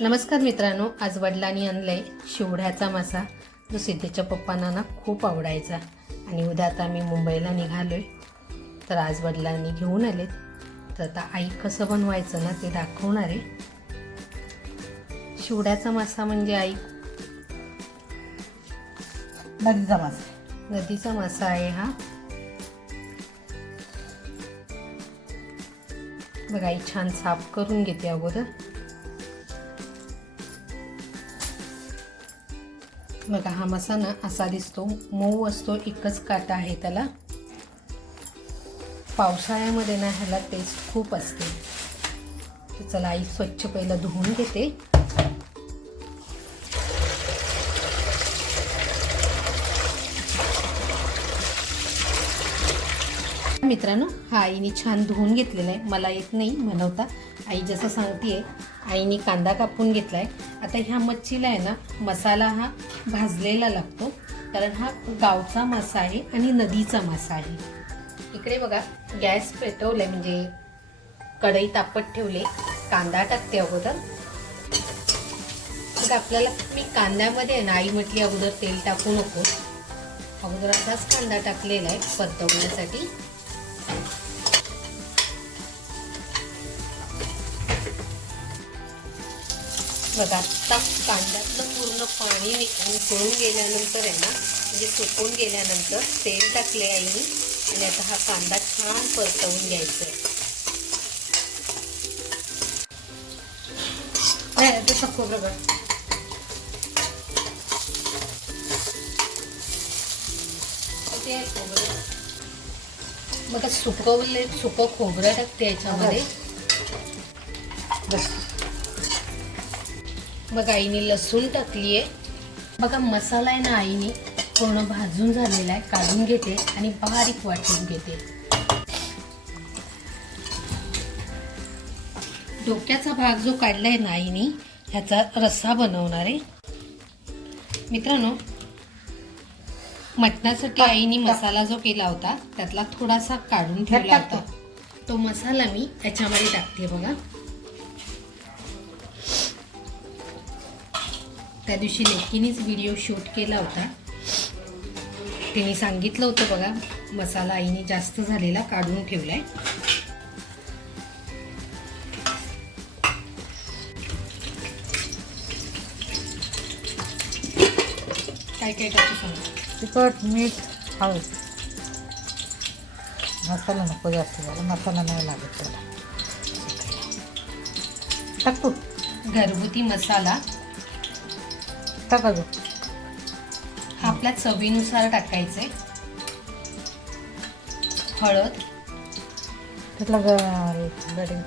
नमस्कार मित्रांनो आज वडिलांनी आणलाय शिवड्याचा मासा जो सिद्धीच्या पप्पांना ना खूप आवडायचा. आणि उद्या आता आम्ही मुंबईला निघालोय. तर आज वडिलांनी घेऊन आलेत. तर आता आई कसं बनवायचं ना ते दाखवणार आहे. शिवड्याचा मासा म्हणजे आई? नदीचा मासा. नदीचा मासा आहे हा. बघा आई छान साफ करून घेते अगोदर. बघा हा मसाला असा दिसतो. मऊ असतो एकच काटा आहे त्याला. पावसाळ्यामध्ये ना ह्याला टेस्ट खूप असते. तर चला आई स्वच्छ पहिलं धुवून घेते. मित्रांनो हा आईने छान धुवून घेतलेला आहे. मला येत नाही म्हणवता. आई जसं सांगते आईने कांदा कापून घेतला आहे आता ह्या मच्छीला आहे ना मसाला हा भाजलेला लागतो. कारण हा गावचा मासा आहे आणि नदीचा मासा आहे. इकडे बघा गॅस पेटवलाय म्हणजे कढई तापत ठेवले. कांदा टाकते अगोदर. मग आपल्याला मी कांद्यामध्ये आहे ना आई म्हटली अगोदर तेल टाकू नको. अगोदर असाच कांदा टाकलेला आहे परतवण्यासाठी बघा आता कांद्यातलं पूर्ण पाणी निघून उकळून गेल्यानंतर आहे ना म्हणजे सुकून गेल्यानंतर तेल टाकले आईने आणि आता हा कांदा छान परतवून घ्यायचा आहे. नाही, तसं बघा. सुकवले सुकं खोबरं टाकते याच्यामध्ये. हो. बस. बघा आईने लसूण टाकली आहे बघा मसाला आहे ना आईने पूर्ण भाजून झालेला आहे काढून घेते आणि बारीक वाटून घेते. डोक्याचा भाग जो काढलाय ना आईने ह्याचा रस्सा बनवणार आहे. मित्रांनो मटणासाठी आईने मसाला जो केला होता त्यातला थोडासा काढून ठेवला. होता. तो मसाला मी याच्यामध्ये टाकते बघा. त्या दिवशी लेकीनीच व्हिडिओ शूट केला होता. तिने सांगितलं होतं बघा मसाला आईने जास्त झालेला काढून ठेवलाय. काय काय टाकू सांगा? तिखट मीठ हळद. मसाला नको जास्त झाला मसाला नाही लागत त्याला. टाकतो घरगुती मसाला टाका गं हा आपल्या चवीनुसार टाकायचे. हळद. त्यातला बेडिंग.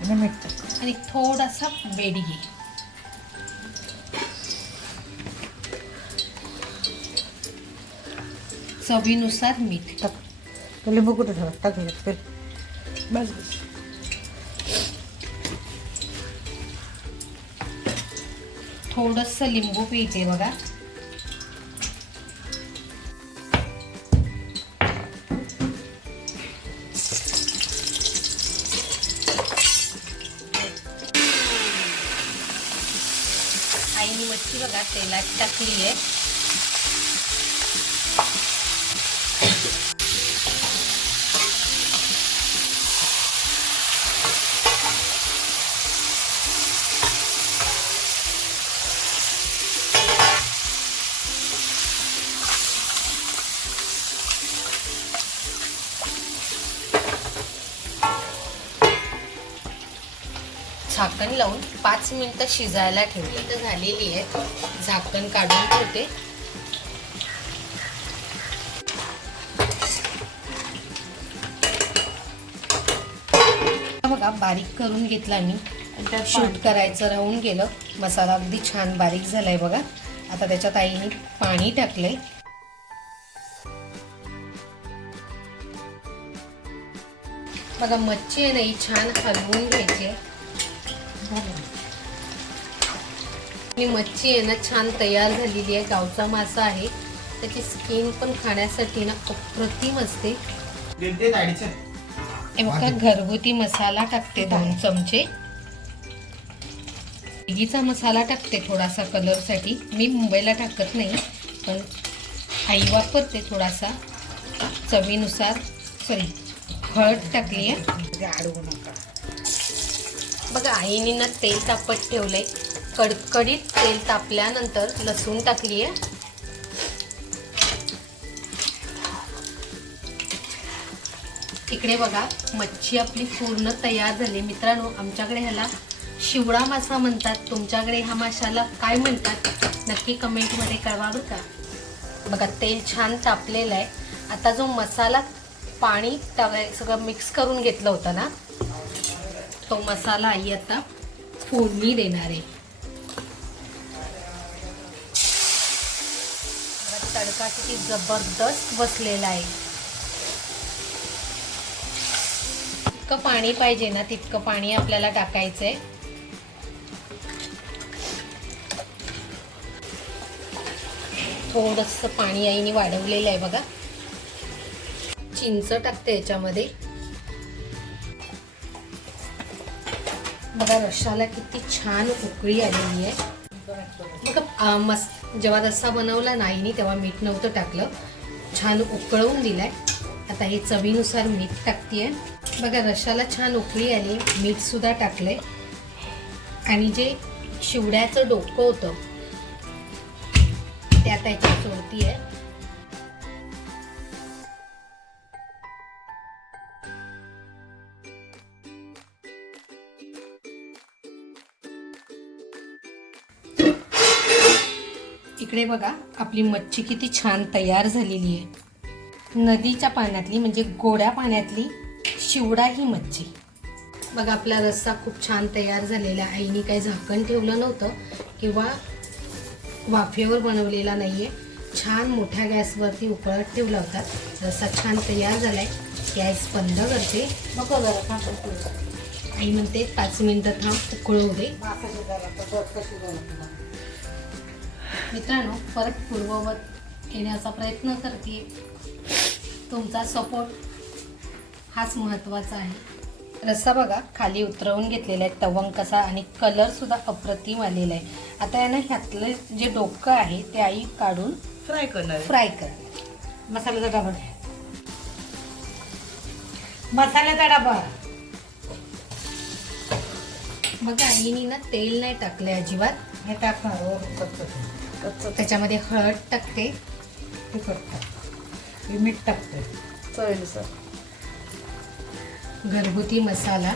आणि मीठ. टाक आणि थोडासा बेडगी चवीनुसार मीठ. टाक. लिंबू कुठे ठेवा टाक ह्याच्यात. ते बस बस. थोडस लिंबू पिळते बघा. आईने मच्छी बघा तेलात टाकली आहे. झाकण लावून पाच मिनिटं शिजायला ठेवली. तर झालेली आहे. झाकण काढून ठेवते. बघा बारीक करून घेतला मी. शूट करायचं राहून गेलं. मसाला अगदी छान बारीक झालाय बघा. आता त्याच्यात आईने पाणी टाकलंय. बघा मच्छी आहे ना ही छान हलवून घ्यायची ही मच्छी आहे ना छान तयार झालेली आहे. गावचा मासा आहे. त्याची स्किन पण खाण्यासाठी ना अप्रतिम असते. बघा घरगुती मसाला टाकते दोन चमचे. मॅगीचा मसाला टाकते थोडासा कलरसाठी. मी मुंबईला टाकत नाही पण आई वापरते थोडासा चवीनुसार. सॉरी हळद टाकली आहे. बघा आईनीनं तेल तापत ठेवलं आहे कडकडीत तेल तापल्यानंतर लसूण टाकली आहे इकडे बघा मच्छी आपली पूर्ण तयार झाली. मित्रांनो आमच्याकडे ह्याला शिवडा मासा म्हणतात. तुमच्याकडे ह्या माशाला काय म्हणतात? नक्की कमेंटमध्ये कळवा बरं का. बघा तेल छान तापलेलं आहे. आता जो मसाला पाणी सगळं मिक्स करून घेतलं होतं ना तो मसाला आई आता फोडणी देणार आहे. तडका किती जबरदस्त बसलेला आहे. जितकं पाणी पाहिजे ना तितकं पाणी आपल्याला टाकायचंय. थोडस पाणी आईने वाढवलेलं आहे बघा. चिंच टाकते याच्यामध्ये. बघा रशाला किती छान उकळी आलेली आहे. मग मस्त जेव्हा रस्सा बनवला नाही नी तेव्हा मीठ नव्हतं टाकलं. छान उकळवून दिलाय. आता हे चवीनुसार मीठ टाकते बघा रशाला छान उकळी आली. मीठ सुद्धा टाकलंय. आणि जे शिवड्याचं डोकं होतं ते आता याच्यात आहे इकडे बघा आपली मच्छी किती छान तयार झालेली आहे. नदीच्या पाण्यातली म्हणजे गोड्या पाण्यातली शिवडा ही मच्छी. बघा आपला रस्सा खूप छान तयार झालेला आहे. आईने काही झाकण ठेवलं नव्हतं किंवा वाफेवर बनवलेला नाहीये. छान मोठ्या गॅसवरती उकळत ठेवला होता. रस्सा छान तयार झालाय. गॅस बंद करते. थांब आई म्हणते पाच मिनिटं थांब उकळू दे. मित्रांनो परत पूर्ववत येण्याचा प्रयत्न करते. तुमचा सपोर्ट हाच महत्त्वाचा आहे. रस्सा बघा खाली उतरवून घेतलेला आहे तवंग कसा आणि कलर सुद्धा अप्रतिम आलेला आहे. आता यानं ह्यातलं जे डोकं आहे ते आई काढून फ्राय करणार फ्राय कर. मसाल्याचा डबा. मसाल्याचा डबा. बघा आईनी ना तेल नाही टाकले अजिबात. हे टाकणार कच्चं त्याच्यामध्ये हळद टाकते तिखट टाक हे मीठ टाकते. चवीनुसार घरगुती मसाला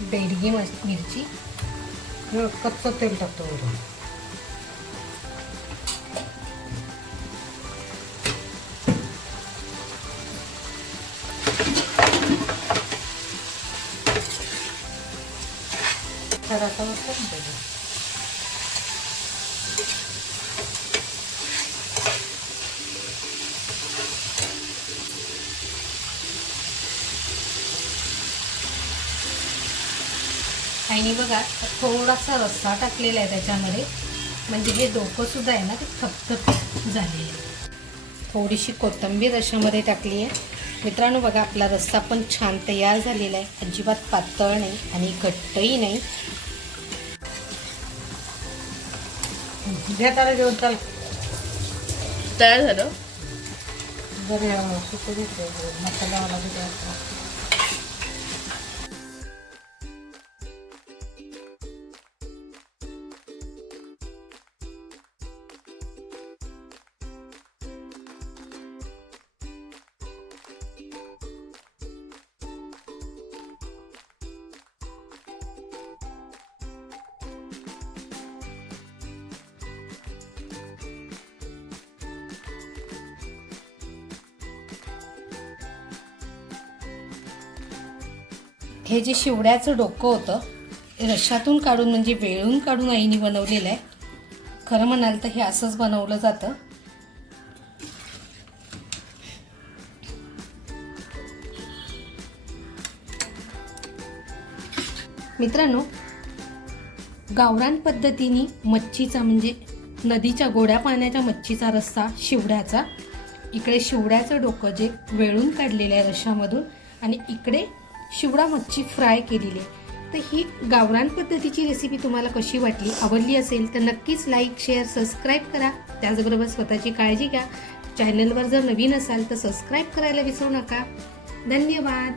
बेडगी मस- मिरची. कच्चं तेल टाकतो वरून. ना त्याच्यात. आणि बघा थोडासा रस्सा टाकलेला आहे त्याच्यामध्ये. म्हणजे हे डोकं सुद्धा आहे ना ते थपथप झालेलं आहे. थोडीशी कोथिंबीर रशामध्ये टाकली आहे. मित्रांनो बघा आपला रस्सा पण छान तयार झालेला आहे. अजिबात पातळ नाही आणि घट्टही नाही. घे त्याला जेवण चाल. तयार झालं? जरी सुकू देते मसाला वाला हे जे शिवड्याचं डोकं होतं रश्शातून काढून म्हणजे वेळून काढून आईने बनवलेलं आहे. खरं म्हणाल तर हे असंच बनवलं जातं. मित्रांनो गावरान पद्धतीने मच्छीचा म्हणजे नदीच्या गोड्या पाण्याच्या मच्छीचा रस्सा शिवड्याचा. इकडे शिवड्याचं डोकं जे वेळून काढलेलं आहे रश्यामधून आणि इकडे शिवडा मच्छी फ्राय केलेली. आहे तर ही गावरान पद्धतीची रेसिपी तुम्हाला कशी वाटली आवडली असेल तर नक्कीच लाईक शेअर सबस्क्राईब करा. त्याचबरोबर स्वतःची काळजी घ्या. चॅनलवर जर नवीन असाल तर सबस्क्राईब करायला विसरू नका. धन्यवाद.